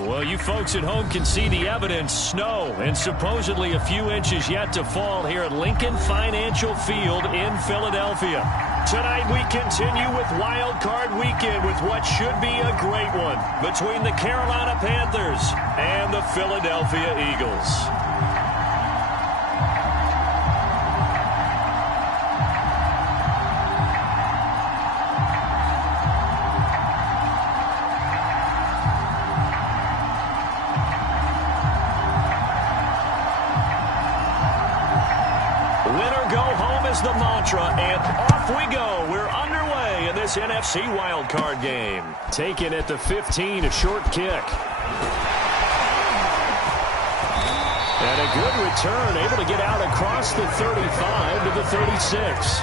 Well, you folks at home can see the evidence. Snow and supposedly a few inches yet to fall here at Lincoln Financial Field in Philadelphia. Tonight we continue with Wild Card Weekend with what should be a great one between the Carolina Panthers and the Philadelphia Eagles. The mantra, and off we go. We're underway in this NFC wildcard game. Taken at the 15, a short kick. And a good return, able to get out across the 35 to the 36.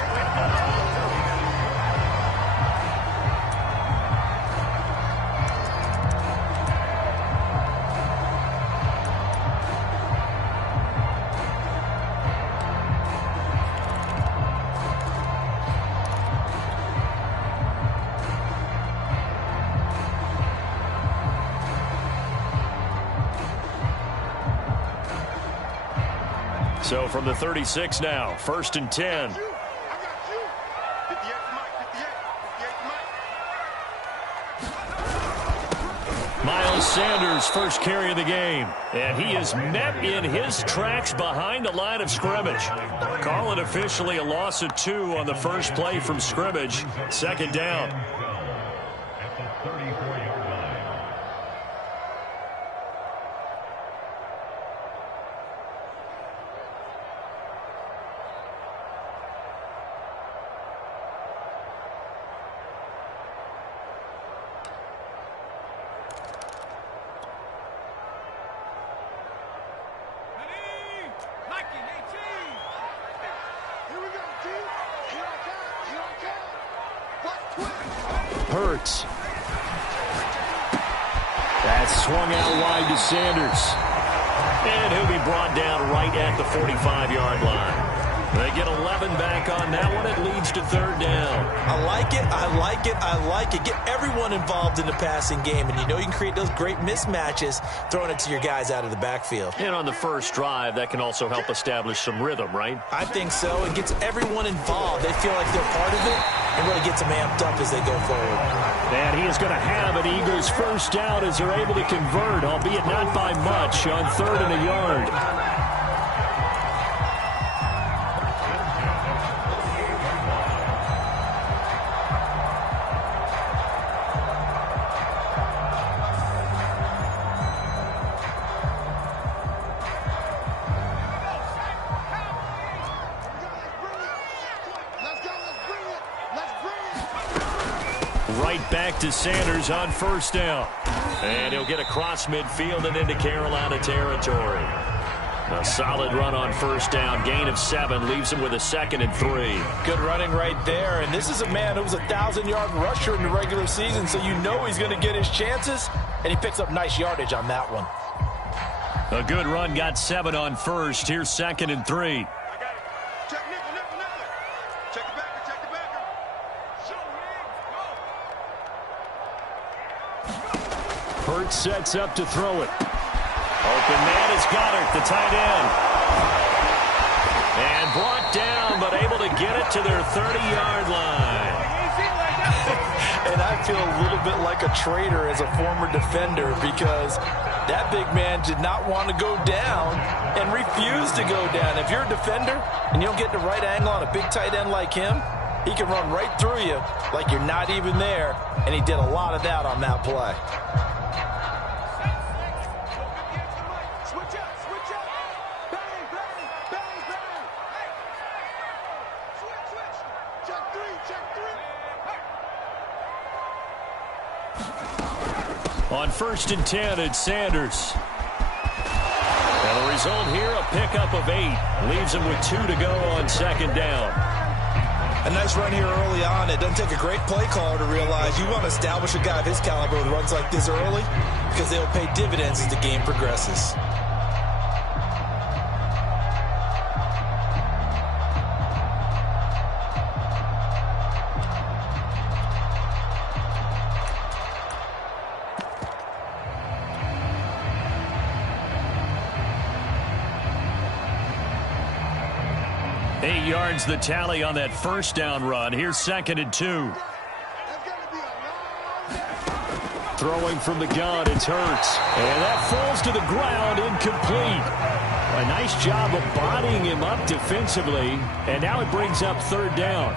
So from the 36 now, 1st and 10. Miles Sanders first carry of the game. And he is met in his tracks behind the line of scrimmage. Call it officially a loss of 2 on the first play from scrimmage. 2nd down. Hurts. That's swung out wide to Sanders. And he'll be brought down right at the 45-yard line. They get 11 back on that one. It leads to 3rd down. I like it. I like it. I like it. Get everyone involved in the passing game. And you know you can create those great mismatches throwing it to your guys out of the backfield. And on the first drive, that can also help establish some rhythm, right? I think so. It gets everyone involved. They feel like they're part of it and really gets them amped up as they go forward. And he is going to have an Eagles first down as they're able to convert, albeit not by much, on 3rd and a yard. Back to Sanders on 1st down. And he'll get across midfield and into Carolina territory. A solid run on 1st down. Gain of 7 leaves him with a 2nd and 3. Good running right there. And this is a man who was a 1,000-yard rusher in the regular season, so you know he's going to get his chances. And he picks up nice yardage on that one. A good run, got 7 on 1st. Here's 2nd and 3. Hurts sets up to throw it. Open man is Goddard, the tight end. And brought down, but able to get it to their 30-yard line. And I feel a little bit like a traitor as a former defender because that big man did not want to go down and refused to go down. If you're a defender and you don't get the right angle on a big tight end like him, he can run right through you like you're not even there, and he did a lot of that on that play. On 1st and 10, it's Sanders. And the result here, a pickup of 8. Leaves him with 2 to go on 2nd down. A nice run here early on. It doesn't take a great play caller to realize you want to establish a guy of his caliber with runs like this early because they'll pay dividends as the game progresses. 8 yards the tally on that first down run. Here's 2nd and 2. Throwing from the gun, it's Hurts. And that falls to the ground, incomplete. A nice job of bodying him up defensively. And now it brings up 3rd down.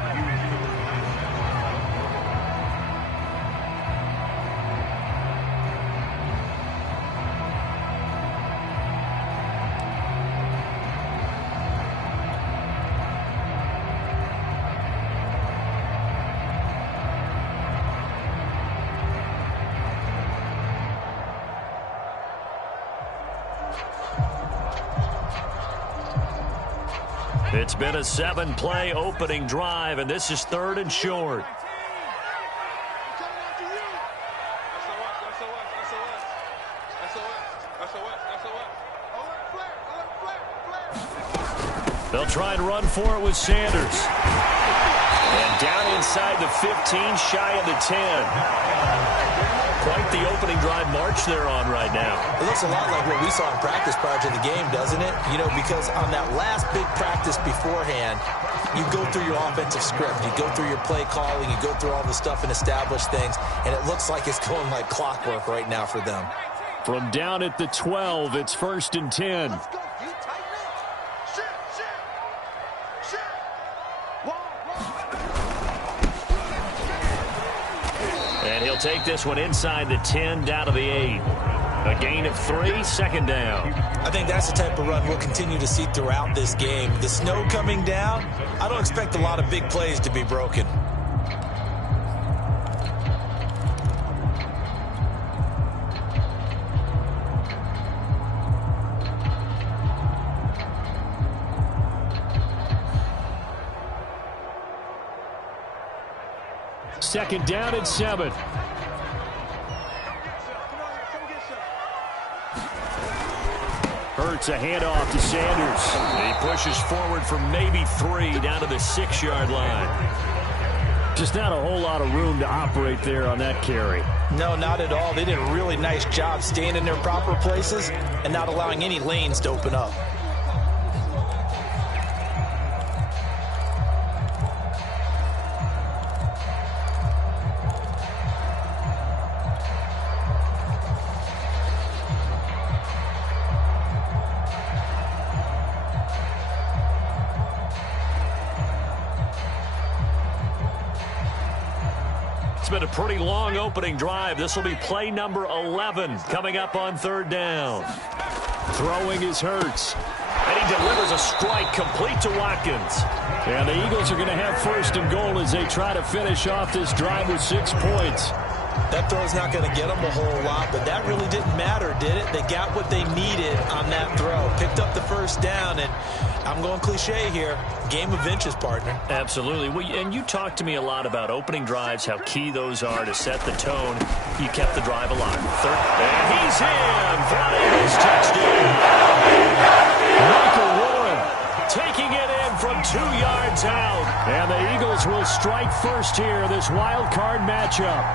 It's been a 7-play opening drive, and this is 3rd and short. They'll try and run for it with Sanders. And down inside the 15, shy of the 10. Quite the opening drive march they're on right now. It looks a lot like what we saw in practice prior to the game, doesn't it? You know, because on that last big practice beforehand, you go through your offensive script. You go through your play calling. You go through all the stuff and establish things. And it looks like it's going like clockwork right now for them. From down at the 12, it's 1st and 10. And he'll take this one inside the 10, down to the 8. A gain of 3, 2nd down. I think that's the type of run we'll continue to see throughout this game. The snow coming down, I don't expect a lot of big plays to be broken. Second down and 7. Hurts a handoff to Sanders. He pushes forward for maybe 3 down to the 6-yard line. Just not a whole lot of room to operate there on that carry. No, not at all. They did a really nice job staying in their proper places and not allowing any lanes to open up. Been a pretty long opening drive. This will be play number 11 coming up on 3rd down. Throwing is Hurts. And he delivers a strike complete to Watkins. And the Eagles are going to have 1st and goal as they try to finish off this drive with 6 points. That throw's not going to get them a whole lot, but that really didn't matter, did it? They got what they needed on that throw. Picked up the 1st down, and I'm going cliche here. Game of inches, partner. Absolutely. Well, and you talked to me a lot about opening drives, how key those are to set the tone. You kept the drive alive. And he's in for an Eagles touchdown. Michael Warren taking it in from 2 yards out. And the Eagles will strike first here, this wild card matchup.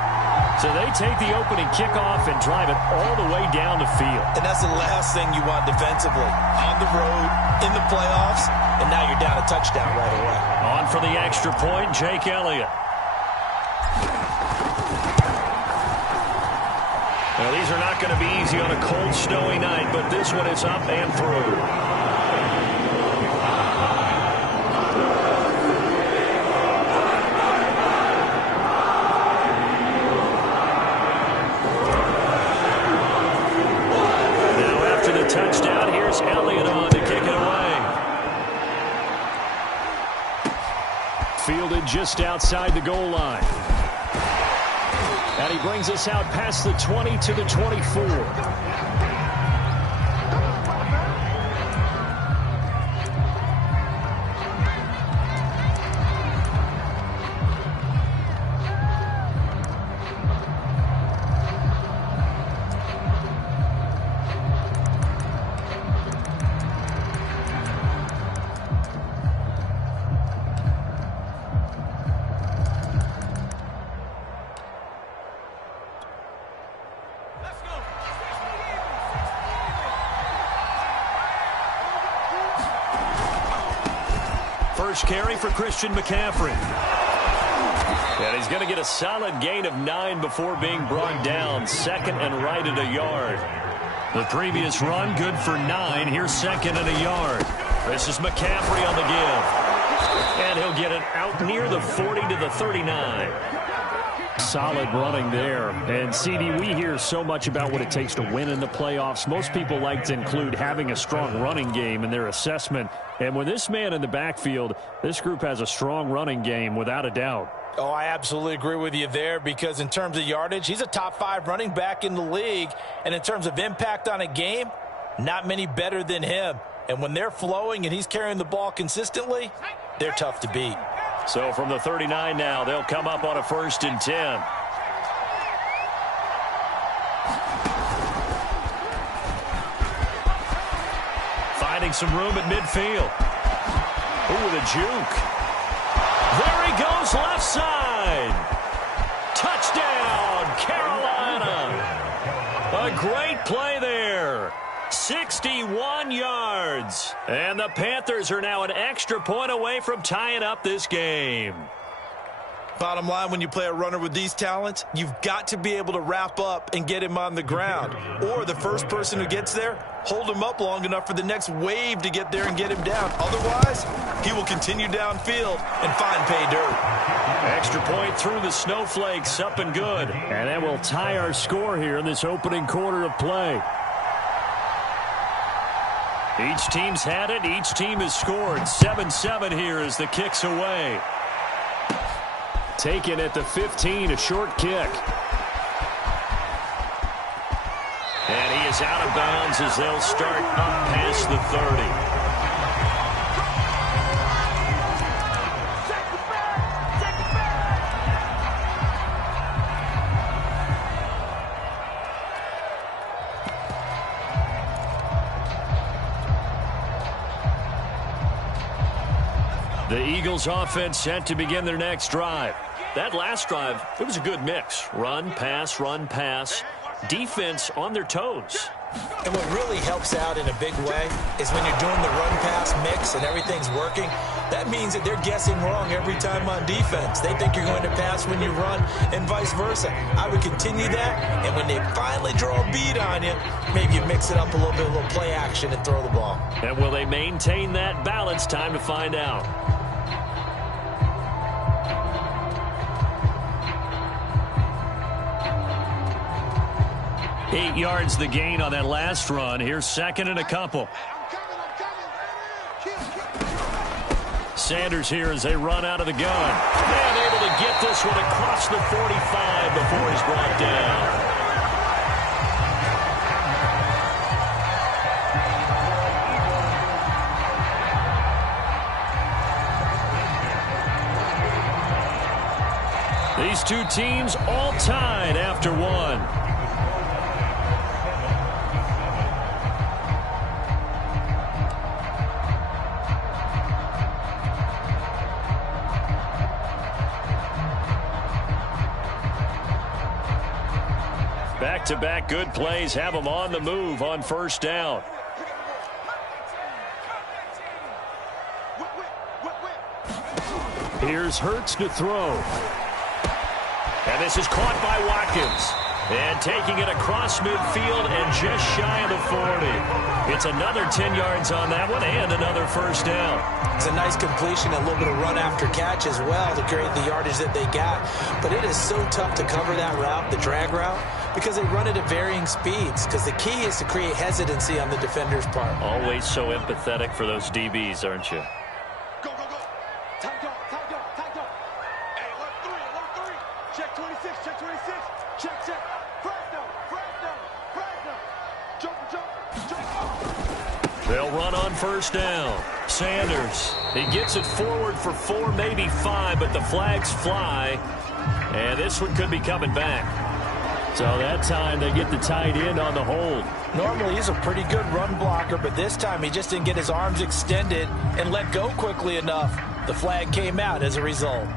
So they take the opening kickoff and drive it all the way down the field. And that's the last thing you want defensively. On the road, in the playoffs, and now you're down a touchdown right away. On for the extra point, Jake Elliott. Now, these are not going to be easy on a cold, snowy night, but this one is up and through. Touchdown. Here's Elliott on to kick it away. Fielded just outside the goal line. And he brings us out past the 20 to the 24. first carry for Christian McCaffrey. And he's going to get a solid gain of 9 before being brought down. Second and right at a yard. The previous run, good for 9. Here's second and a yard. This is McCaffrey on the give. And he'll get it out near the 40 to the 39. Solid running there. And, CD, we hear so much about what it takes to win in the playoffs. Most people like to include having a strong running game in their assessment. And with this man in the backfield, this group has a strong running game without a doubt. Oh, I absolutely agree with you there, because in terms of yardage, he's a top 5 running back in the league. And in terms of impact on a game, not many better than him. And when they're flowing and he's carrying the ball consistently, they're tough to beat. So from the 39 now, they'll come up on a 1st and 10. Finding some room at midfield. Ooh, the juke. There he goes, left side. Touchdown, Carolina. A great play there. 61 yards. And the Panthers are now an extra point away from tying up this game. Bottom line, when you play a runner with these talents, you've got to be able to wrap up and get him on the ground. Or the first person who gets there, hold him up long enough for the next wave to get there and get him down. Otherwise, he will continue downfield and find pay dirt. Extra point through the snowflakes, up and good. And that will tie our score here in this opening quarter of play. Each team's had it. Each team has scored. 7-7 here as the kick's away. Taken at the 15, a short kick. And he is out of bounds as they'll start up past the 30. The Eagles offense set to begin their next drive. That last drive, it was a good mix. Run, pass, defense on their toes. And what really helps out in a big way is when you're doing the run-pass mix and everything's working, that means that they're guessing wrong every time on defense. They think you're going to pass when you run and vice versa. I would continue that, and when they finally draw a beat on you, maybe you mix it up a little play action and throw the ball. And will they maintain that balance? Time to find out. 8 yards the gain on that last run. Here's second and a couple. Sanders here as they run out of the gun. And able to get this one across the 45 before he's brought down. These two teams all tied after one. Back-to-back good plays have them on the move on first down. Here's Hurts to throw. And this is caught by Watkins. And taking it across midfield and just shy of the 40. It's another 10 yards on that one and another first down. It's a nice completion, a little bit of run after catch as well to create the yardage that they got. But it is so tough to cover that route, the drag route, because they run it at varying speeds. Because the key is to create hesitancy on the defender's part. Always so empathetic for those DBs, aren't you? Go, go, go. Time go, time go, time go. Hey, alert three. Check 26, check 26. Check. Fresno. Jump. They'll run on first down. Sanders, he gets it forward for 4, maybe 5, but the flags fly. And this one could be coming back. So that time they get the tight end on the hold. Normally he's a pretty good run blocker, but this time he just didn't get his arms extended and let go quickly enough. The flag came out as a result.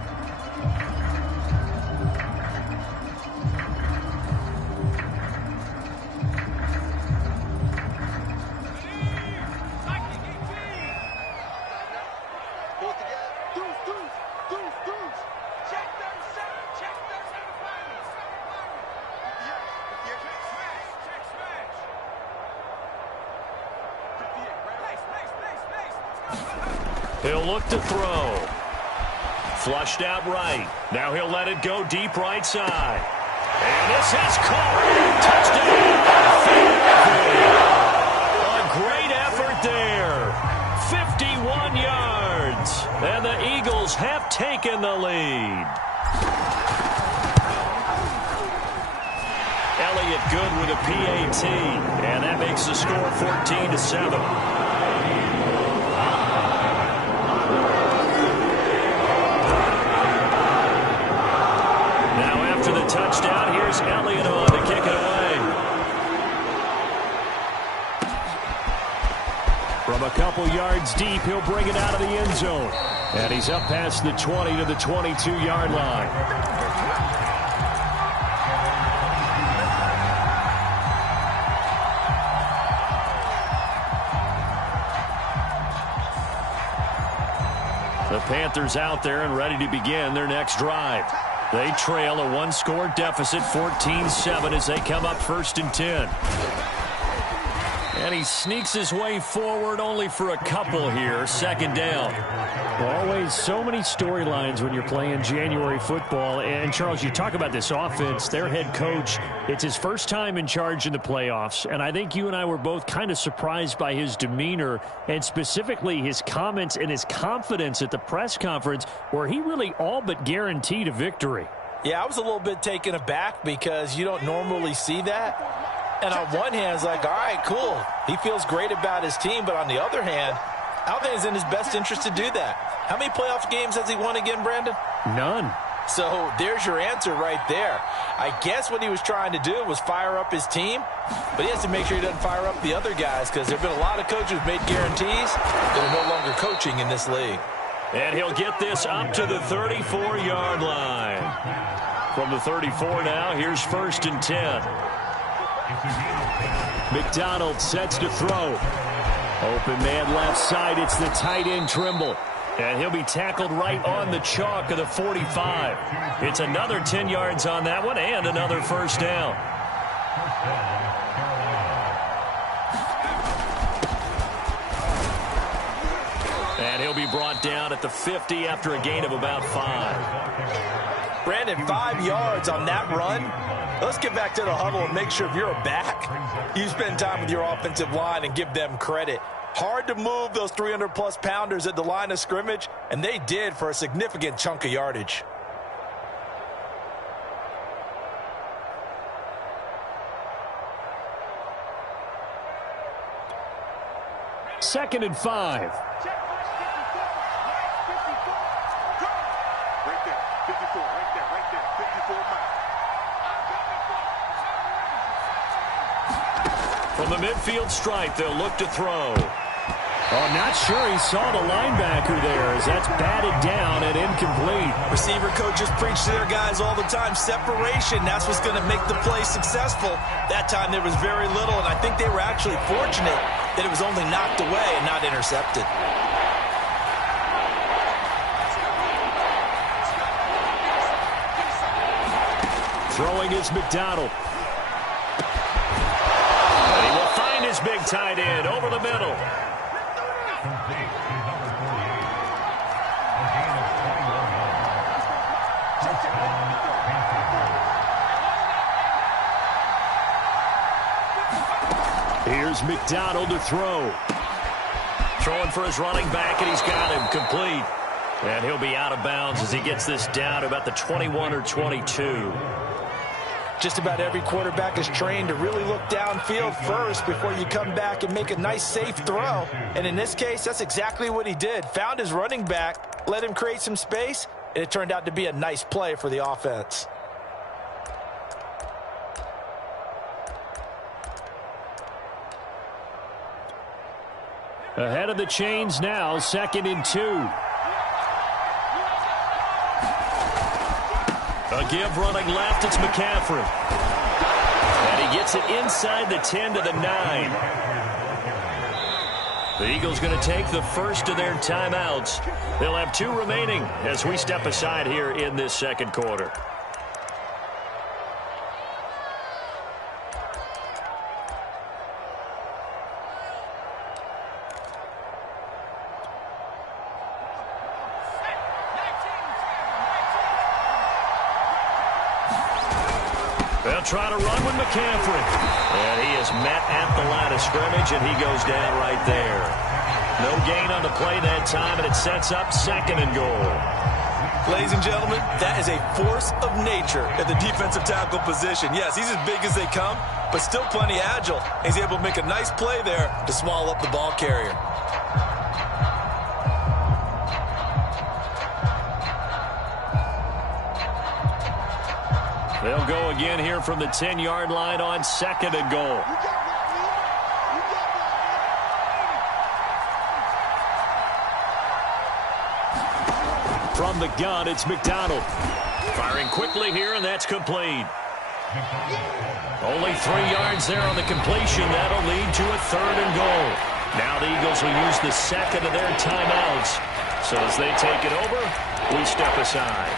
He'll look to throw. Flushed out right. Now he'll let it go deep right side. And this is caught. Touchdown. A great effort there. 51 yards. And the Eagles have taken the lead. Elliott good with a PAT. And that makes the score 14-7. Touchdown. Here's Elliott on to kick it away. From a couple yards deep, he'll bring it out of the end zone. And he's up past the 20 to the 22-yard line. The Panthers out there and ready to begin their next drive. They trail a one-score deficit, 14-7, as they come up 1st and 10. And he sneaks his way forward only for a couple here. 2nd down. Always so many storylines when you're playing January football. And, Charles, you talk about this offense, their head coach, it's his first time in charge in the playoffs. And I think you and I were both kind of surprised by his demeanor and specifically his comments and his confidence at the press conference where he really all but guaranteed a victory. Yeah, I was a little bit taken aback because you don't normally see that. And on one hand, it's like, all right, cool. He feels great about his team. But on the other hand, I don't think it's in his best interest to do that. How many playoff games has he won again, Brandon? None. So there's your answer right there. I guess what he was trying to do was fire up his team, but he has to make sure he doesn't fire up the other guys because there have been a lot of coaches who've made guarantees that are no longer coaching in this league. And he'll get this up to the 34-yard line. From the 34 now, here's 1st and 10. McDonald sets to throw. Open man left side. It's the tight end Trimble. And he'll be tackled right on the chalk of the 45. It's another 10 yards on that one and another 1st down. And he'll be brought down at the 50 after a gain of about 5. Brandon, 5 yards on that run. Let's get back to the huddle and make sure if you're a back, you spend time with your offensive line and give them credit. Hard to move those 300-plus pounders at the line of scrimmage, and they did for a significant chunk of yardage. Second and 5. From the midfield stripe, they'll look to throw. Oh, not sure he saw the linebacker there as that's batted down and incomplete. Receiver coaches preach to their guys all the time. Separation, that's what's going to make the play successful. That time there was very little, and I think they were actually fortunate that it was only knocked away and not intercepted. Throwing is McDonald. And he will find his big tight end over the middle. Here's McDonald to throw. Throwing for his running back, and he's got him complete. And he'll be out of bounds as he gets this down to about the 21 or 22. Just about every quarterback is trained to really look downfield first before you come back and make a nice, safe throw. And in this case, that's exactly what he did. Found his running back, let him create some space, and it turned out to be a nice play for the offense. Ahead of the chains now, 2nd and 2. A give running left, it's McCaffrey. And he gets it inside the 10 to the 9. The Eagles going to take the first of their timeouts. They'll have 2 remaining as we step aside here in this second quarter. try to run with McCaffrey. And he is met at the line of scrimmage, and he goes down right there. No gain on the play that time, and it sets up 2nd and goal. Ladies and gentlemen, that is a force of nature at the defensive tackle position. Yes, he's as big as they come, but still plenty agile. He's able to make a nice play there to swallow up the ball carrier. They'll go again here from the 10-yard line on 2nd and goal. From the gun, it's McDonald. Firing quickly here, and that's complete. Only 3 yards there on the completion. That'll lead to a 3rd and goal. Now the Eagles will use the 2nd of their timeouts. So as they take it over, we step aside.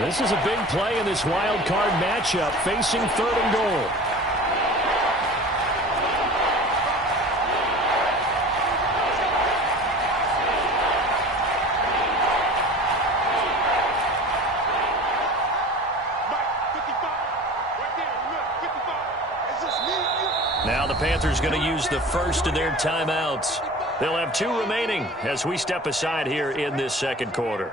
This is a big play in this wild card matchup, facing 3rd and goal. Now the Panthers going to use the first of their timeouts. They'll have 2 remaining as we step aside here in this 2nd quarter.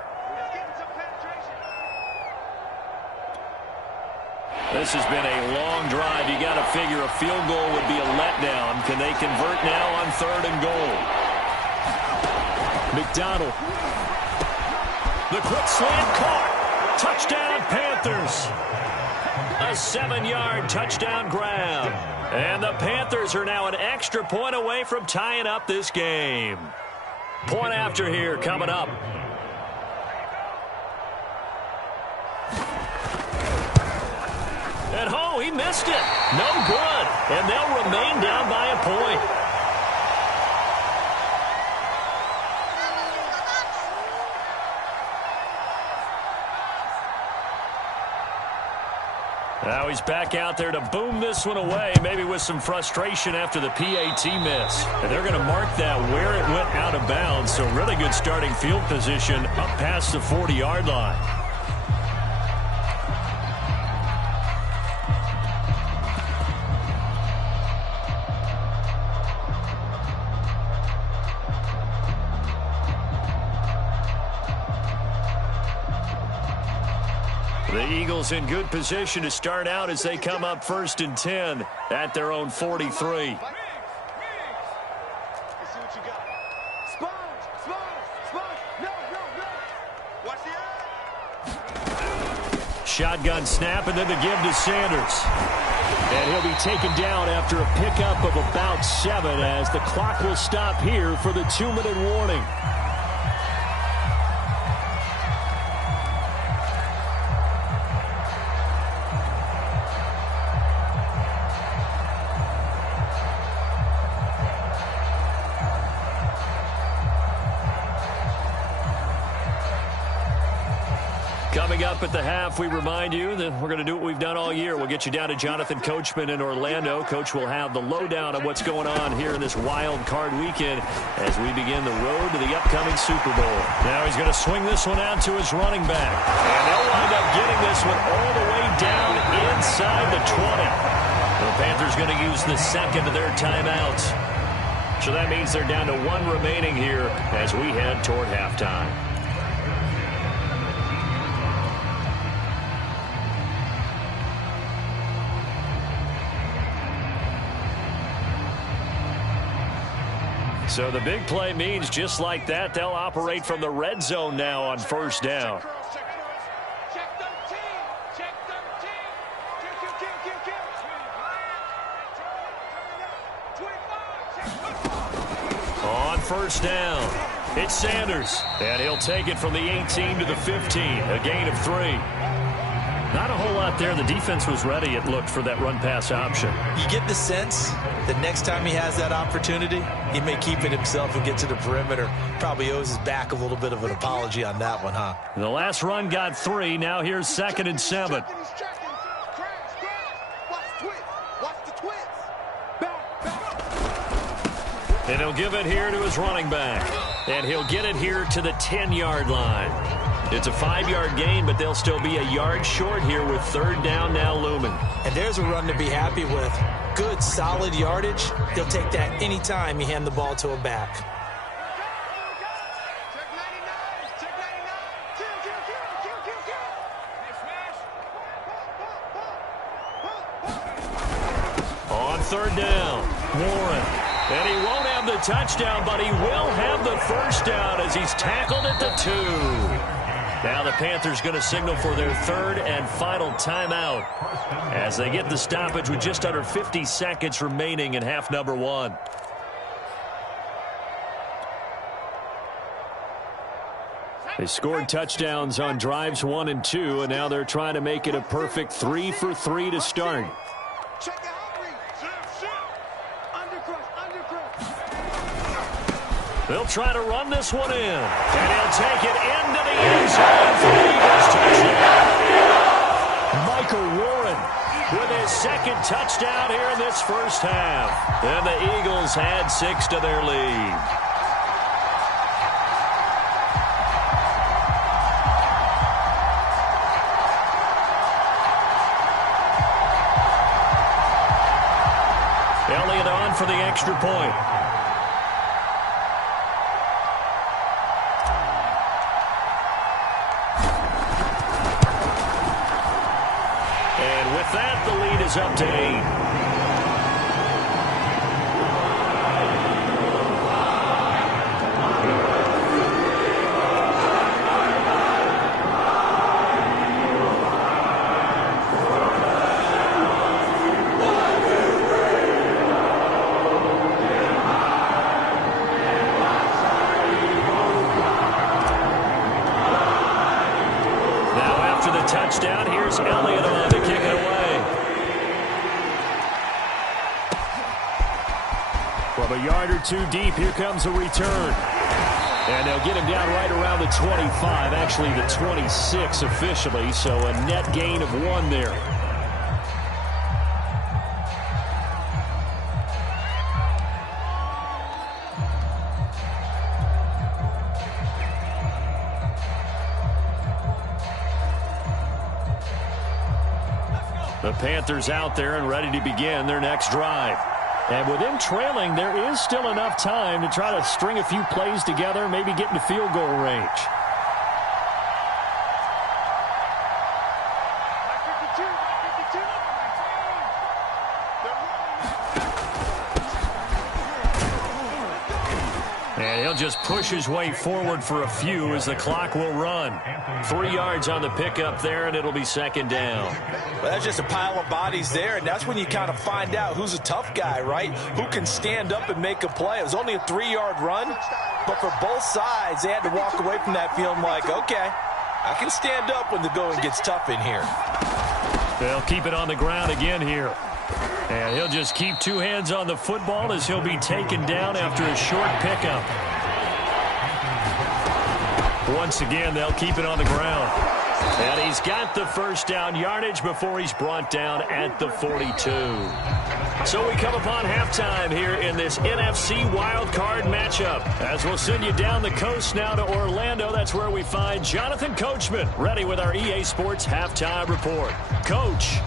This has been a long drive. You got to figure a field goal would be a letdown. Can they convert now on 3rd and goal? McDonald. The quick slant caught. Touchdown, Panthers. A 7-yard touchdown grab. And the Panthers are now an extra point away from tying up this game. Point after here coming up. And oh, he missed it. No good. And they'll remain down by a point. Now he's back out there to boom this one away, maybe with some frustration after the PAT miss. And they're going to mark that where it went out of bounds, so really good starting field position up past the 40-yard line. The Eagles in good position to start out as they come up 1st and 10 at their own 43. Shotgun snap and then the give to Sanders. And he'll be taken down after a pickup of about 7 as the clock will stop here for the 2-minute warning. Coming up at the half, we remind you that we're going to do what we've done all year. We'll get you down to Jonathan Coachman in Orlando. Coach will have the lowdown on what's going on here in this wild card weekend as we begin the road to the upcoming Super Bowl. Now he's going to swing this one out to his running back. And they'll wind up getting this one all the way down inside the 20. The Panthers going to use the 2nd of their timeouts. So that means they're down to 1 remaining here as we head toward halftime. So the big play means just like that, they'll operate from the red zone now on 1st down. On 1st down, it's Sanders. And he'll take it from the 18 to the 15, a gain of 3. Not a whole lot there. The defense was ready, it looked, for that run-pass option. You get the sense The next time he has that opportunity, he may keep it himself and get to the perimeter. Probably owes his back a little bit of an apology on that one, huh? The last run got 3. Now here's 2nd and 7. And he'll give it here to his running back. And he'll get it here to the 10-yard line. It's a 5-yard gain, but they'll still be a yard short here with 3rd down now looming. And there's a run to be happy with. Good, solid yardage. He'll take that any time you hand the ball to a back. On 3rd down, Warren. And he won't have the touchdown, but he will have the first down as he's tackled at the 2. Now the Panthers going to signal for their 3rd and final timeout as they get the stoppage with just under 50 seconds remaining in half number 1. They scored touchdowns on drives 1 and 2, and now they're trying to make it a perfect 3 for 3 to start. They'll try to run this one in, and he'll take it into the end zone for the Eagles touchdown. Michael Warren with his 2nd touchdown here in this first half. And the Eagles add 6 to their lead. Elliott on for the extra point. That, the lead is up to 8. Now after the touchdown, here's Elliott on to kick it away. From a yard or 2 deep, here comes a return. And they'll get him down right around the 25, actually the 26 officially, so a net gain of 1 there. The Panthers out there and ready to begin their next drive. And with him trailing, there is still enough time to try to string a few plays together, maybe get into field goal range. And he'll just push his way forward for a few as the clock will run. 3 yards on the pickup there, and it'll be 2nd down. Well, that's just a pile of bodies there, and that's when you kind of find out who's a tough guy, right? Who can stand up and make a play. It was only a 3-yard run, but for both sides, they had to walk away from that feeling like, okay, I can stand up when the going gets tough in here. They'll keep it on the ground again here. And he'll just keep 2 hands on the football as he'll be taken down after a short pickup. Once again, they'll keep it on the ground. And he's got the first down yardage before he's brought down at the 42. So we come upon halftime here in this NFC wildcard matchup. As we'll send you down the coast now to Orlando, that's where we find Jonathan Coachman, ready with our EA Sports halftime report. Coach.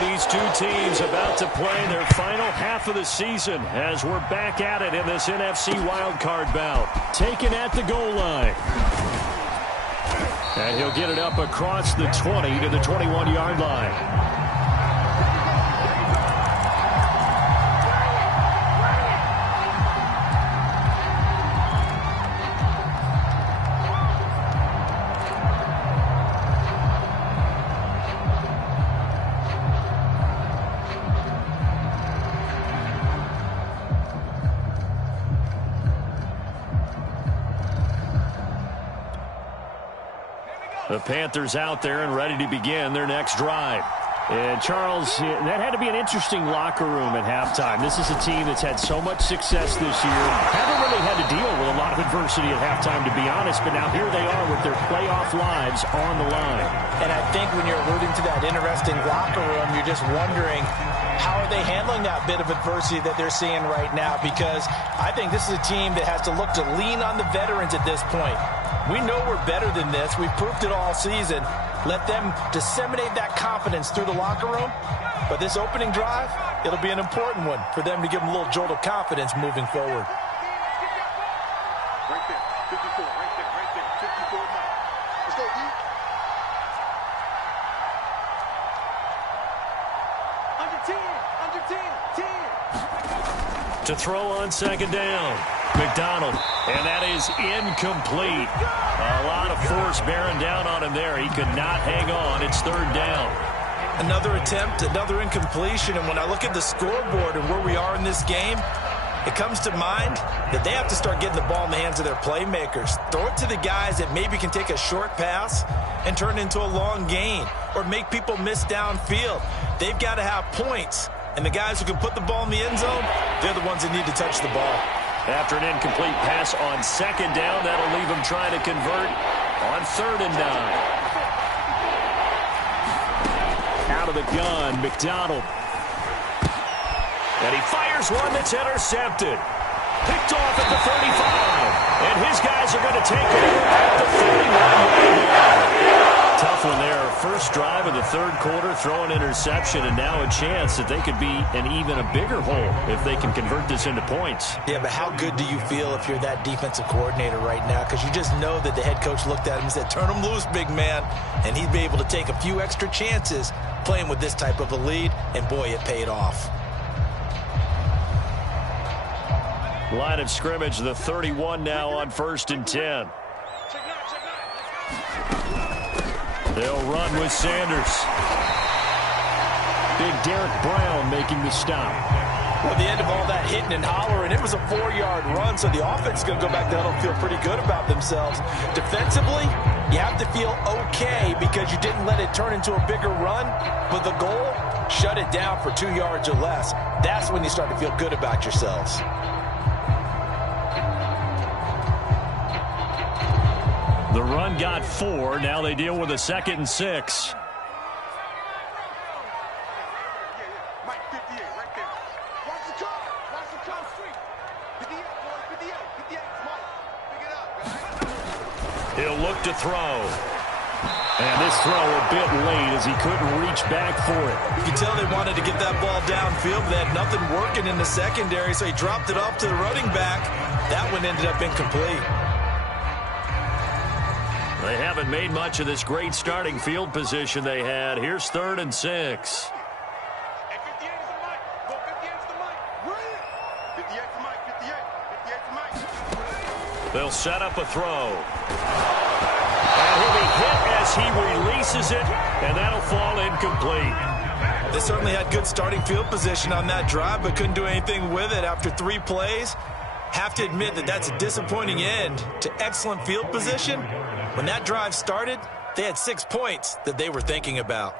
These 2 teams about to play their final half of the season as we're back at it in this NFC wildcard bout. Taken at the goal line. And he'll get it up across the 20 to the 21-yard line. The Panthers out there and ready to begin their next drive. And, Charles, that had to be an interesting locker room at halftime. This is a team that's had so much success this year. Haven't really had to deal with a lot of adversity at halftime, to be honest, but now here they are with their playoff lives on the line. And I think when you're alluding to that interesting locker room, you're just wondering, how are they handling that bit of adversity that they're seeing right now? Because I think this is a team that has to look to lean on the veterans at this point. We know we're better than this. We've proved it all season. Let them disseminate that confidence through the locker room. But this opening drive, it'll be an important one for them to give them a little jolt of confidence moving forward. Right there, 54, right there, 54 now. Let's go, D. Under 10, 10. To throw on second down, McDonald, and that is incomplete. A lot of force bearing down on him there. He could not hang on. It's third down. Another attempt, another incompletion, and when I look at the scoreboard and where we are in this game, it comes to mind that they have to start getting the ball in the hands of their playmakers. Throw it to the guys that maybe can take a short pass and turn it into a long gain or make people miss downfield. They've got to have points, and the guys who can put the ball in the end zone, they're the ones that need to touch the ball. After an incomplete pass on second down, that'll leave them trying to convert on 3rd and 9. Out of the gun, McDonald. And he fires one that's intercepted. Picked off at the 35. And his guys are going to take over at the 31-yard line. Tough one there. First drive of the third quarter, throw an interception, and now a chance that they could be in even a bigger hole if they can convert this into points. Yeah, but how good do you feel if you're that defensive coordinator right now? Because you just know that the head coach looked at him and said, turn him loose, big man. And he'd be able to take a few extra chances playing with this type of a lead, and boy, it paid off. Line of scrimmage, the 31 now on 1st and 10. They'll run with Sanders. Big Derek Brown making the stop. Well, the end of all that hitting and hollering, it was a 4-yard run, so the offense is going to go back there and feel pretty good about themselves. Defensively, you have to feel okay because you didn't let it turn into a bigger run, but the goal, shut it down for 2 yards or less. That's when you start to feel good about yourselves. The run got 4. Now they deal with a 2nd and 6. Mike, 58, right there. Watch the car. Watch the car street. 58, boys, 58, 58. Mike, pick it up, guys. He'll look to throw. And this throw a bit late as he couldn't reach back for it. You can tell they wanted to get that ball downfield, but they had nothing working in the secondary, so he dropped it off to the running back. That one ended up incomplete. They haven't made much of this great starting field position they had. Here's 3rd and 6. Hey, 58 is the mic. Go 58 is the mic. Right. 58 is the mic. 58 is the mic. They'll set up a throw. And he'll be hit as he releases it, and that'll fall incomplete. They certainly had good starting field position on that drive, but couldn't do anything with it after 3 plays. Have to admit that that's a disappointing end to excellent field position. When that drive started, they had 6 points that they were thinking about.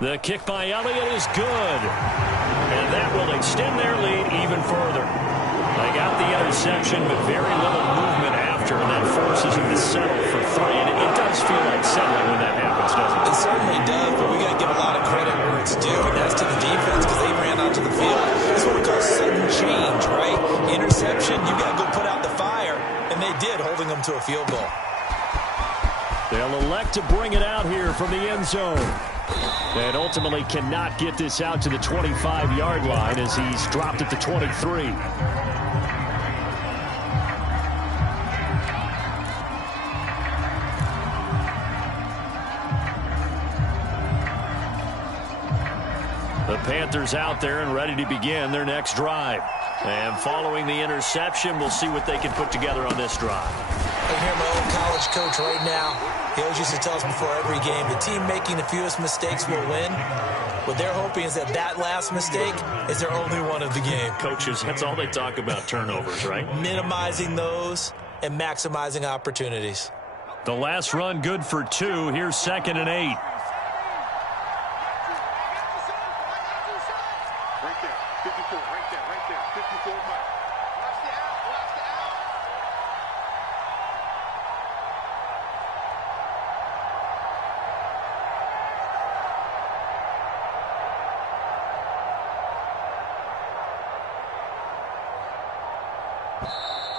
The kick by Elliott is good. And that will extend their lead even further. They got the interception, but very little movement after, and that forces them to settle for 3. And it does feel like settling when that happens, doesn't it? It certainly does, but we got to give a lot of credit where it's due, and that's to the defense because they ran onto the field. This is what we call sudden change, right? Interception, you got to go put out the fire, and they did, holding them to a field goal. They'll elect to bring it out here from the end zone. And ultimately cannot get this out to the 25-yard line as he's dropped at the 23. The Panthers out there and ready to begin their next drive. And following the interception, we'll see what they can put together on this drive. I hear my old college coach right now. He always used to tell us before every game, the team making the fewest mistakes will win. What they're hoping is that that last mistake is their only one of the game. Coaches, that's all they talk about, turnovers, right? Minimizing those and maximizing opportunities. The last run good for 2. Here's 2nd and 8. Right there, 54, right there, 54 Mike. Watch the out, watch the out.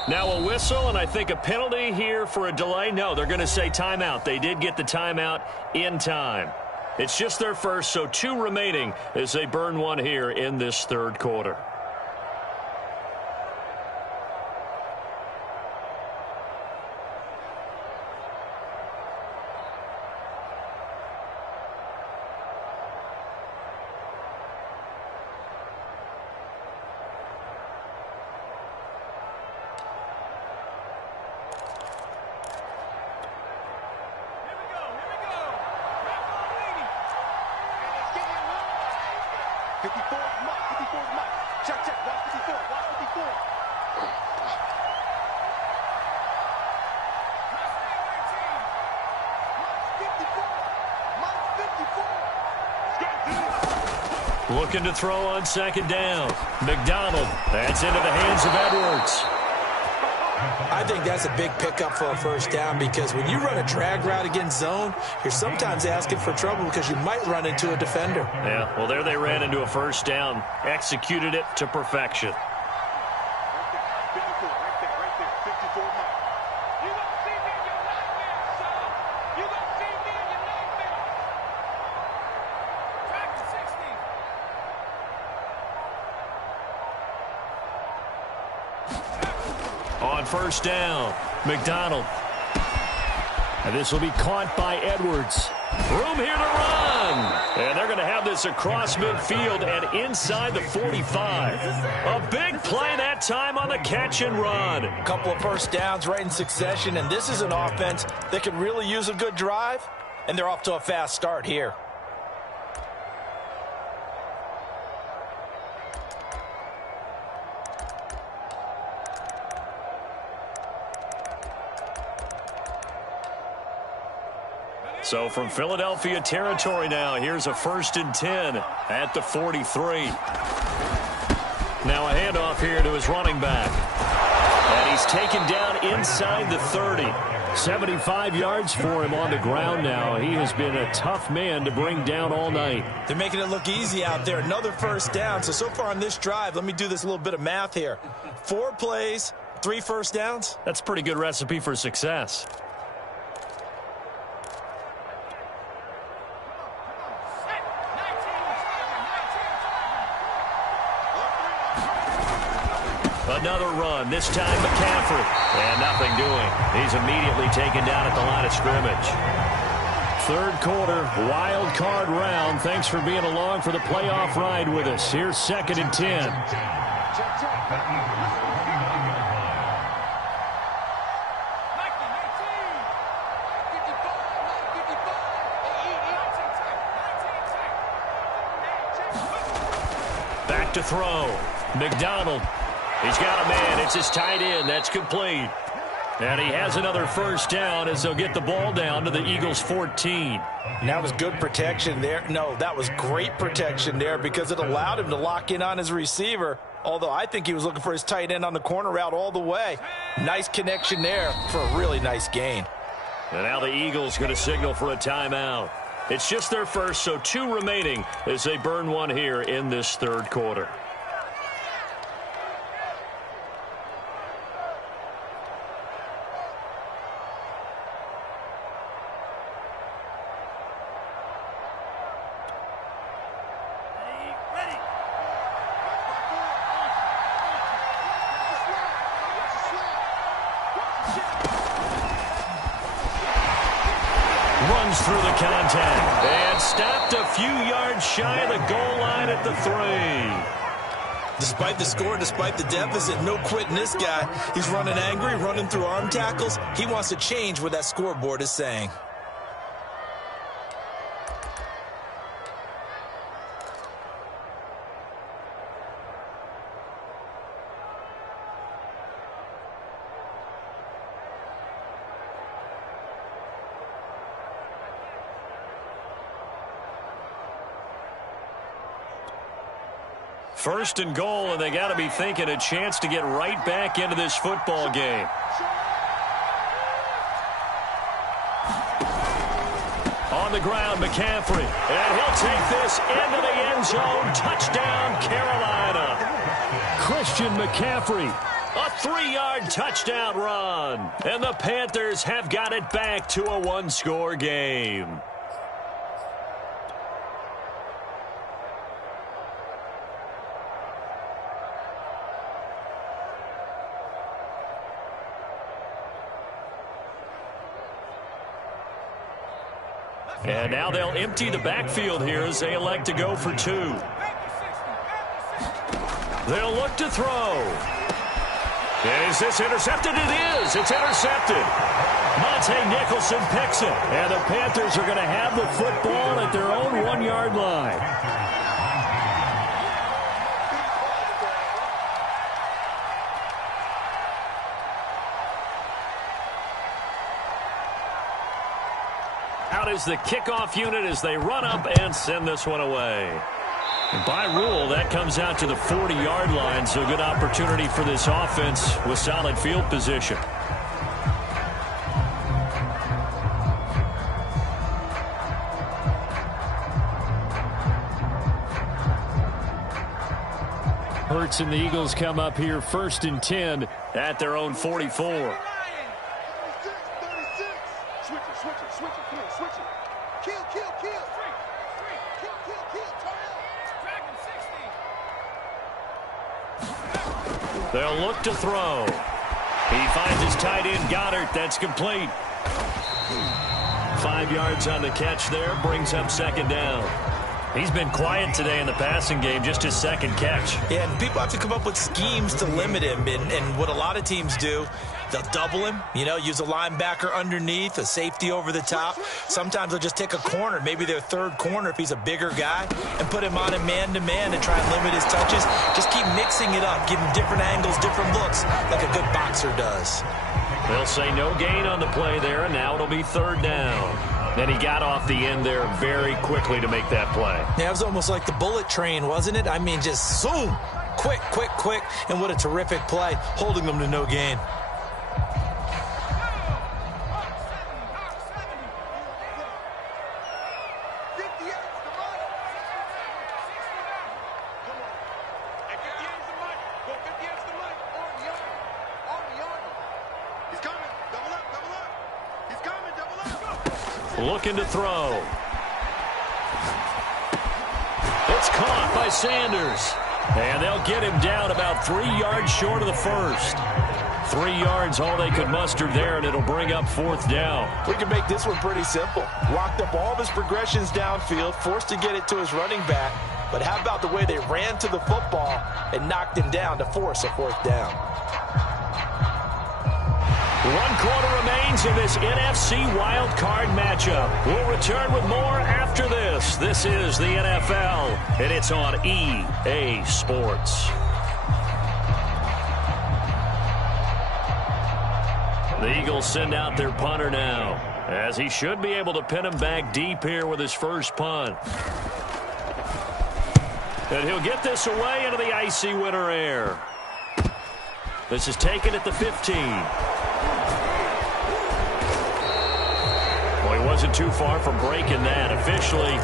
Now a whistle, and I think a penalty here for a delay. No, they're going to say timeout. They did get the timeout in time. It's just their first, so 2 remaining as they burn 1 here in this 3rd quarter. Looking to throw on 2nd down. McDonald. That's into the hands of Edwards. I think that's a big pickup for a 1st down because when you run a drag route against zone, you're sometimes asking for trouble because you might run into a defender. Yeah, well, there they ran into a 1st down. Executed it to perfection. On 1st down, McDonald. And this will be caught by Edwards. Room here to run. And they're going to have this across midfield and inside the 45. A big play that time on the catch and run. A couple of 1st downs right in succession, and this is an offense that could really use a good drive, and they're off to a fast start here. So from Philadelphia territory now, here's a 1st and 10 at the 43. Now a handoff here to his running back. And he's taken down inside the 30. 75 yards for him on the ground now. He has been a tough man to bring down all night. They're making it look easy out there. Another 1st down. So far on this drive, let me do this little bit of math here. 4 plays, 3 1st downs. That's a pretty good recipe for success. Another run, this time McCaffrey. And nothing doing. He's immediately taken down at the line of scrimmage. 3rd quarter, wild card round. Thanks for being along for the playoff ride with us. Here's 2nd and 10. Back to throw. McDonald. He's got a man. It's his tight end. That's complete. And he has another 1st down as they'll get the ball down to the Eagles' 14. And that was good protection there. No, that was great protection there because it allowed him to lock in on his receiver. Although I think he was looking for his tight end on the corner route all the way. Nice connection there for a really nice gain. And now the Eagles going to signal for a timeout. It's just their first, so 2 remaining as they burn 1 here in this 3rd quarter. Runs through the contact and stopped a few yards shy of the goal line at the 3. Despite the score, despite the deficit, no quitting this guy. He's running angry, running through arm tackles. He wants to change what that scoreboard is saying. First and goal, and they got to be thinking a chance to get right back into this football game. On the ground, McCaffrey. And he'll take this into the end zone. Touchdown, Carolina. Christian McCaffrey. A 3-yard touchdown run. And the Panthers have got it back to a one-score game. And now they'll empty the backfield here as they elect to go for 2. They'll look to throw. And is this intercepted? It is. It's intercepted. Monte Nicholson picks it. And the Panthers are going to have the football at their own 1-yard line. Out is the kickoff unit as they run up and send this one away. And by rule, that comes out to the 40-yard line, so good opportunity for this offense with solid field position. Hurts and the Eagles come up here 1st and 10 at their own 44. They'll look to throw. He finds his tight end, Goddard. That's complete. 5 yards on the catch there. Brings up 2nd down. He's been quiet today in the passing game, just his 2nd catch. Yeah, and people have to come up with schemes to limit him. And what a lot of teams do, they'll double him, use a linebacker underneath, a safety over the top. Sometimes they'll just take a corner, maybe their 3rd corner if he's a bigger guy, and put him on a man-to-man and try and limit his touches. Just keep mixing it up, give him different angles, different looks, like a good boxer does. They'll say no gain on the play there, and now it'll be 3rd down. Then he got off the end there very quickly to make that play. Yeah, it was almost like the bullet train, wasn't it? I mean, just zoom, quick, quick, quick, and what a terrific play, holding them to no gain. Looking to throw. It's caught by Sanders. And they'll get him down about 3 yards short of the first. 3 yards, all they could muster there, and it'll bring up 4th down. We can make this one pretty simple. Walked up all of his progressions downfield, forced to get it to his running back. But how about the way they ran to the football and knocked him down to force a 4th down? 1 quarter remains in this NFC wildcard matchup. We'll return with more after this. This is the NFL, and it's on EA Sports. The Eagles send out their punter now, as he should be able to pin him back deep here with his first punt. And he'll get this away into the icy winter air. This is taken at the 15. Well, he wasn't too far from breaking that. Officially,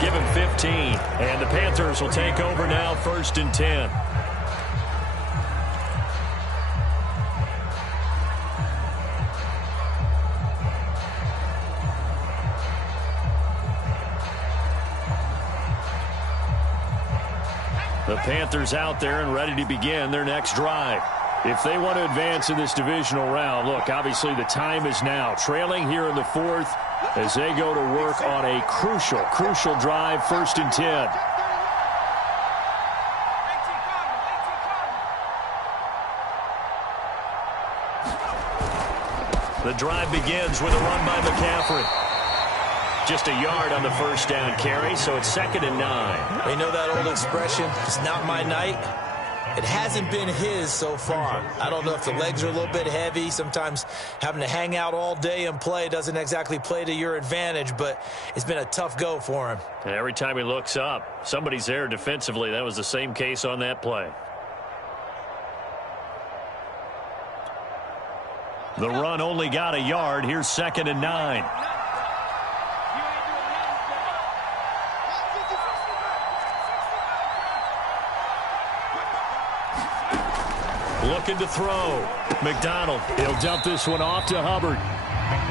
give him 15. And the Panthers will take over now, 1st and 10. The Panthers out there and ready to begin their next drive. If they want to advance in this divisional round, look, obviously the time is now. Trailing here in the 4th as they go to work on a crucial drive, 1st and 10. The drive begins with a run by McCaffrey. Just a yard on the first down carry, so it's 2nd and 9. You know that old expression, it's not my night. It hasn't been his so far. I don't know if the legs are a little bit heavy. Sometimes having to hang out all day and play doesn't exactly play to your advantage, but it's been a tough go for him. And every time he looks up, somebody's there defensively. That was the same case on that play. The run only got a yard. Here's 2nd and 9. Looking to throw. McDonald, he'll dump this one off to Hubbard.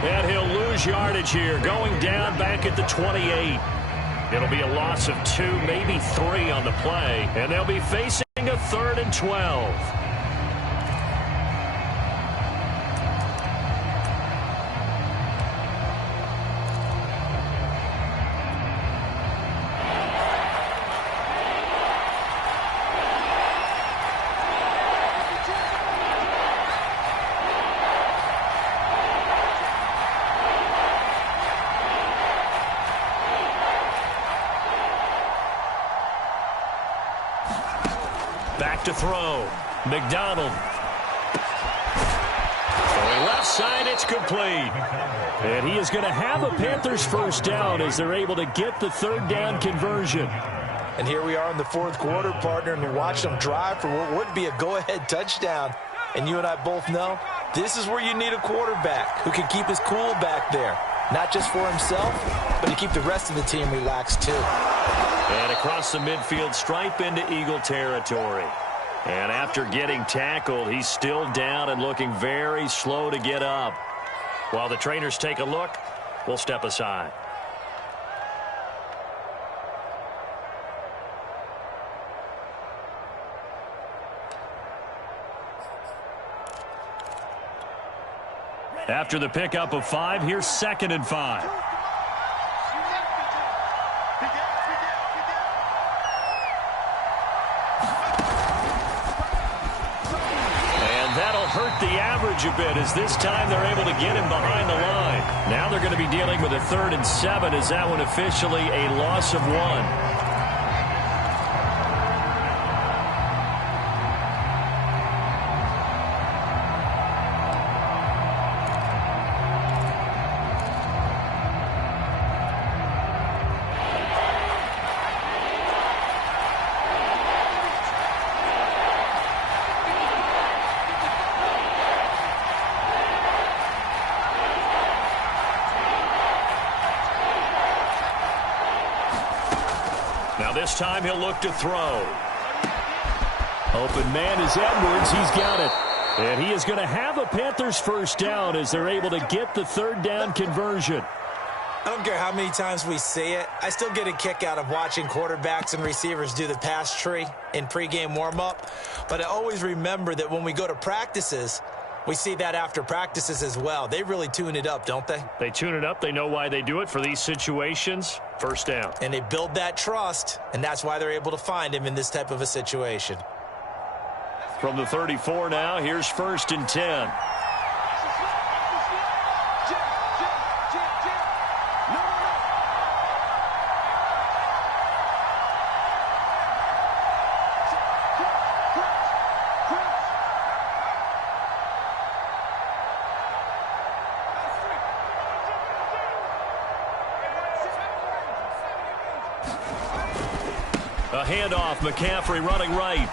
And he'll lose yardage here, going down back at the 28. It'll be a loss of 2, maybe 3 on the play, and they'll be facing a 3rd and 12. To throw. McDonald. Going left side, it's complete. And he is going to have a Panthers first down as they're able to get the 3rd down conversion. And here we are in the 4th quarter, partner, and we watched them drive for what would be a go-ahead touchdown. And you and I both know this is where you need a quarterback who can keep his cool back there. Not just for himself, but to keep the rest of the team relaxed too. And across the midfield stripe into Eagle territory. And after getting tackled, he's still down and looking very slow to get up. While the trainers take a look, we'll step aside. After the pickup of 5, here's 2nd and 5. Hurt the average a bit as this time they're able to get him behind the line. Now they're going to be dealing with a 3rd and 7 as that one officially a loss of 1. This time he'll look to throw. Open man is Edwards. He's got it. And he is going to have a Panthers first down as they're able to get the 3rd down conversion. I don't care how many times we see it. I still get a kick out of watching quarterbacks and receivers do the pass tree in pregame warm-up. But I always remember that when we go to practices, we see that after practices as well. They really tune it up, don't they? They tune it up. They know why they do it for these situations. First down. And they build that trust, and that's why they're able to find him in this type of a situation. From the 34 now, here's 1st and 10. A handoff, McCaffrey running right.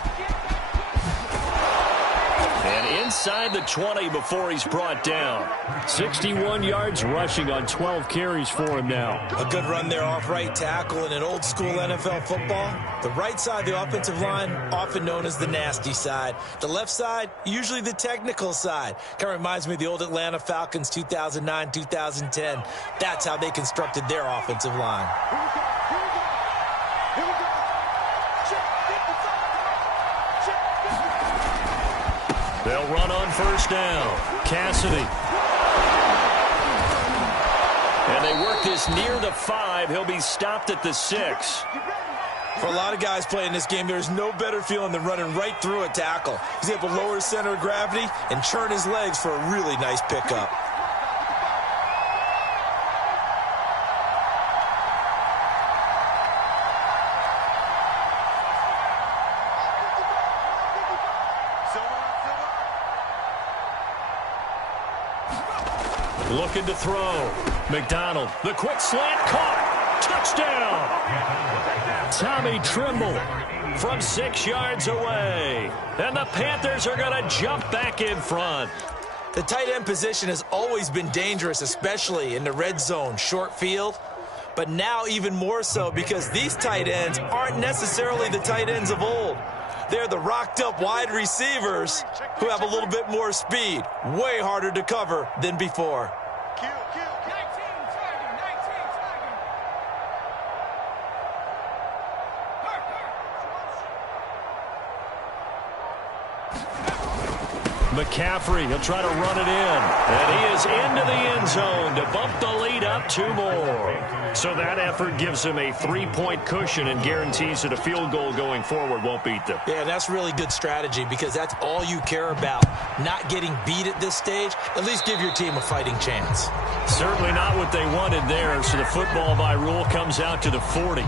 And inside the 20 before he's brought down. 61 yards rushing on 12 carries for him now. A good run there off right tackle in an old school NFL football. The right side of the offensive line, often known as the nasty side. The left side, usually the technical side. Kind of reminds me of the old Atlanta Falcons 2009, 2010. That's how they constructed their offensive line. They'll run on first down. Cassidy. And they work this near the 5. He'll be stopped at the 6. For a lot of guys playing this game, there's no better feeling than running right through a tackle. He's able to lower his center of gravity and churn his legs for a really nice pickup. Looking to throw. McDonald, the quick slant caught. Touchdown. Tommy Trimble from 6 yards away. And the Panthers are going to jump back in front. The tight end position has always been dangerous, especially in the red zone, short field. But now even more so because these tight ends aren't necessarily the tight ends of old. They're the rocked-up wide receivers who have a little bit more speed. Way harder to cover than before. McCaffrey, he'll try to run it in. And he is into the end zone to bump the lead up 2 more. So that effort gives him a 3-point cushion and guarantees that a field goal going forward won't beat them. Yeah, that's really good strategy because that's all you care about. Not getting beat at this stage. At least give your team a fighting chance. Certainly not what they wanted there, so the football by rule comes out to the 40.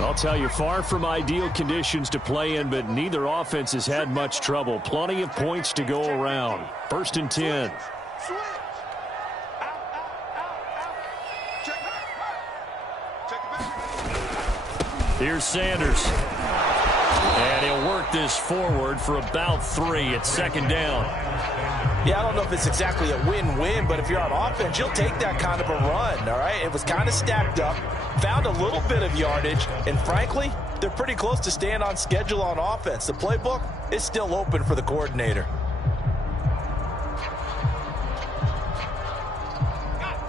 I'll tell you, far from ideal conditions to play in, but neither offense has had much trouble. Plenty of points to go around. 1st and 10. Here's Sanders. And he'll work this forward for about 3 at 2nd down. Yeah, I don't know if it's exactly a win-win, but if you're on offense, you'll take that kind of a run, all right? It was kind of stacked up, found a little bit of yardage, and frankly, they're pretty close to staying on schedule on offense. The playbook is still open for the coordinator.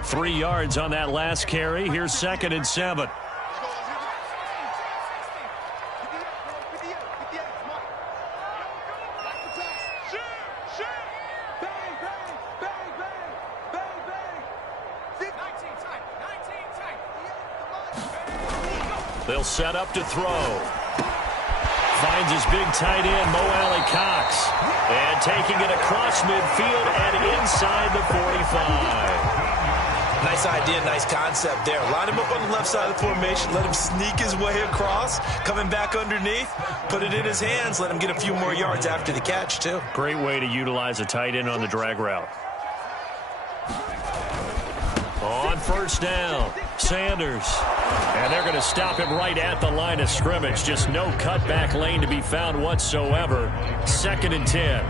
3 yards on that last carry. Here's 2nd and 7. They'll set up to throw. Finds his big tight end, Mo Alley Cox. And taking it across midfield and inside the 45. Nice idea, nice concept there. Line him up on the left side of the formation. Let him sneak his way across. Coming back underneath. Put it in his hands. Let him get a few more yards after the catch, too. Great way to utilize a tight end on the drag route. On 1st down, Sanders. And they're going to him right at the line of scrimmage. Just no cutback lane to be found whatsoever. 2nd and 10.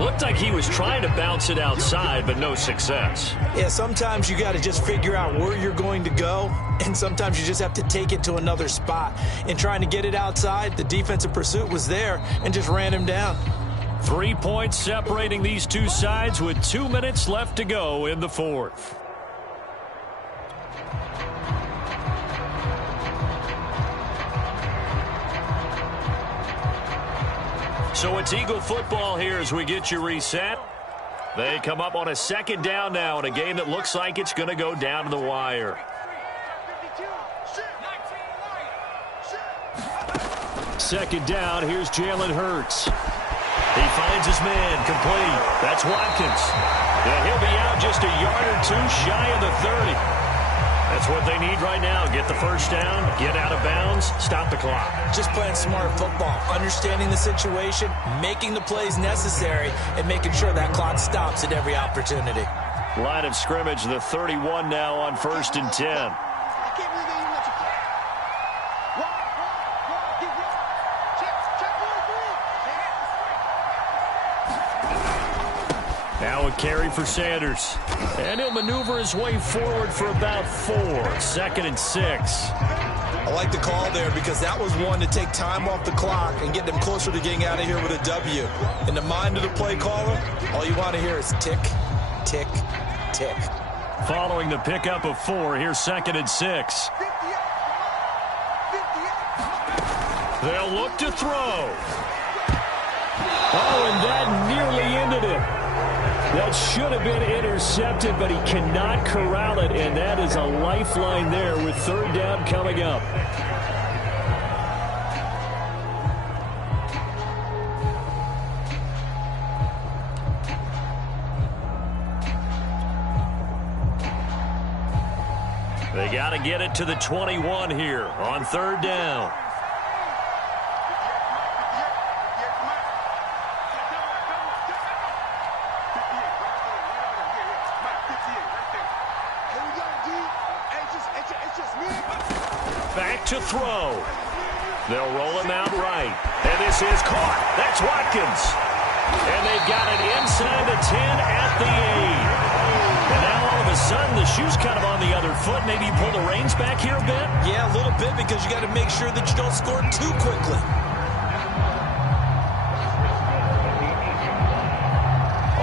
Looked like he was trying to bounce it outside, but no success. Yeah, sometimes you got to just figure out where you're going to go, and sometimes you just have to take it to another spot. In trying to get it outside, the defensive pursuit was there and just ran him down. 3 points separating these two sides with 2 minutes left to go in the 4th. So it's Eagle football here as we get you reset. They come up on a 2nd down now in a game that looks like it's going to go down to the wire. 2nd down, here's Jalen Hurts. He finds his man, complete. That's Watkins. Yeah, he'll be out just a yard or 2 shy of the 30. That's what they need right now. Get the 1st down, get out of bounds, stop the clock. Just playing smart football, understanding the situation, making the plays necessary, and making sure that clock stops at every opportunity. Line of scrimmage, the 31 now on 1st and 10. Now a carry for Sanders. And he'll maneuver his way forward for about 4. 2nd and 6. I like the call there because that was one to take time off the clock and get them closer to getting out of here with a W. In the mind of the play caller, all you want to hear is tick, tick, tick. Following the pickup of 4, here's 2nd and 6. They'll look to throw. Oh, and that nearly ended it. That should have been intercepted, but he cannot corral it, and that is a lifeline there with 3rd down coming up. They got to get it to the 21 here on 3rd down. back to throw. They'll roll him out right. And this is caught. That's Watkins. And they've got it inside the 10 at the 8. And now all of a sudden the shoe's kind of on the other foot. Maybe you pull the reins back here a bit? Yeah, a little bit, because you got to make sure that you don't score too quickly.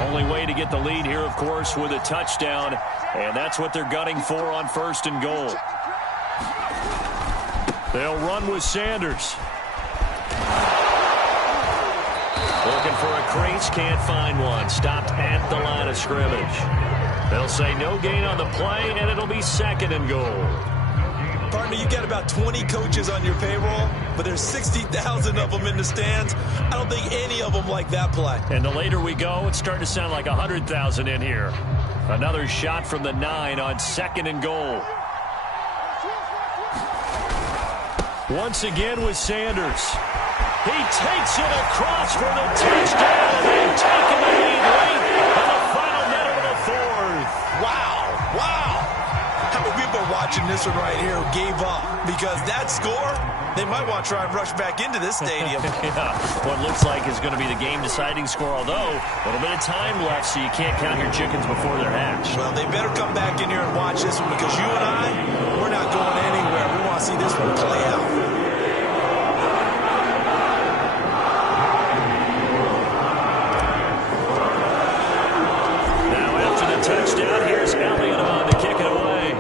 Only way to get the lead here, of course, with a touchdown. And that's what they're gunning for on 1st and goal. They'll run with Sanders. Looking for a crease, can't find one. Stopped at the line of scrimmage. They'll say no gain on the play, and it'll be 2nd and goal. Partner, you got about 20 coaches on your payroll, but there's 60,000 of them in the stands. I don't think any of them like that play. And the later we go, it's starting to sound like 100,000 in here. Another shot from the 9 on 2nd and goal. Once again with Sanders. He takes it across for the touchdown, and they've taken the lead late on the final minute of the 4th. Wow, wow. How many people are watching this one right here who gave up? Because that score, they might want to try and rush back into this stadium. Yeah, what looks like is going to be the game-deciding score, although a little bit of time left, so you can't count your chickens before they're hatched. Well, they better come back in here and watch this one, because you and I, we're not going anywhere. We want to see this one play out. Touchdown. Here's Elliott on to kick it away.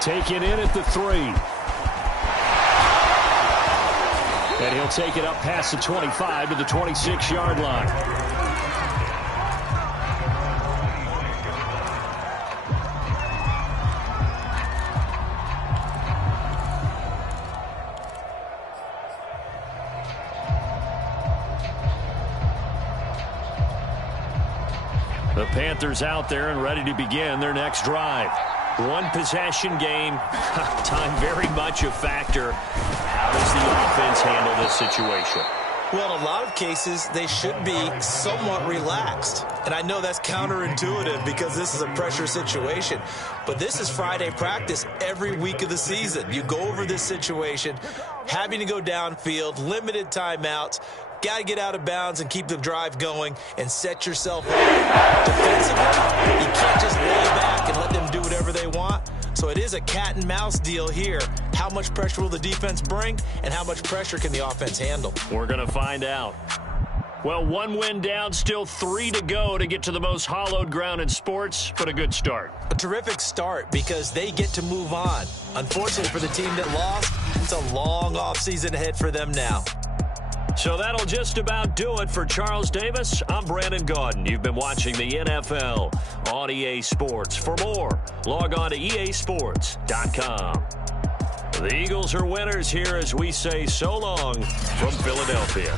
Taken in at the 3. And he'll take it up past the 25 to the 26-yard line. The Panthers out there and ready to begin their next drive. One possession game. Time very much a factor. How does the offense handle this situation? Well, in a lot of cases, they should be somewhat relaxed. And I know that's counterintuitive because this is a pressure situation. But this is Friday practice every week of the season. You go over this situation, having to go downfield, limited timeouts. Got to get out of bounds and keep the drive going and set yourself up. Defensively, you can't just lay back and let them do whatever they want. So it is a cat and mouse deal here. How much pressure will the defense bring, and how much pressure can the offense handle? We're going to find out. Well, 1 win down, still 3 to go to get to the most hallowed ground in sports, but a good start. A terrific start because they get to move on. Unfortunately for the team that lost, it's a long offseason ahead for them now. So that'll just about do it for Charles Davis. I'm Brandon Gaudin. You've been watching the NFL on EA Sports. For more, log on to easports.com. The Eagles are winners here as we say so long from Philadelphia.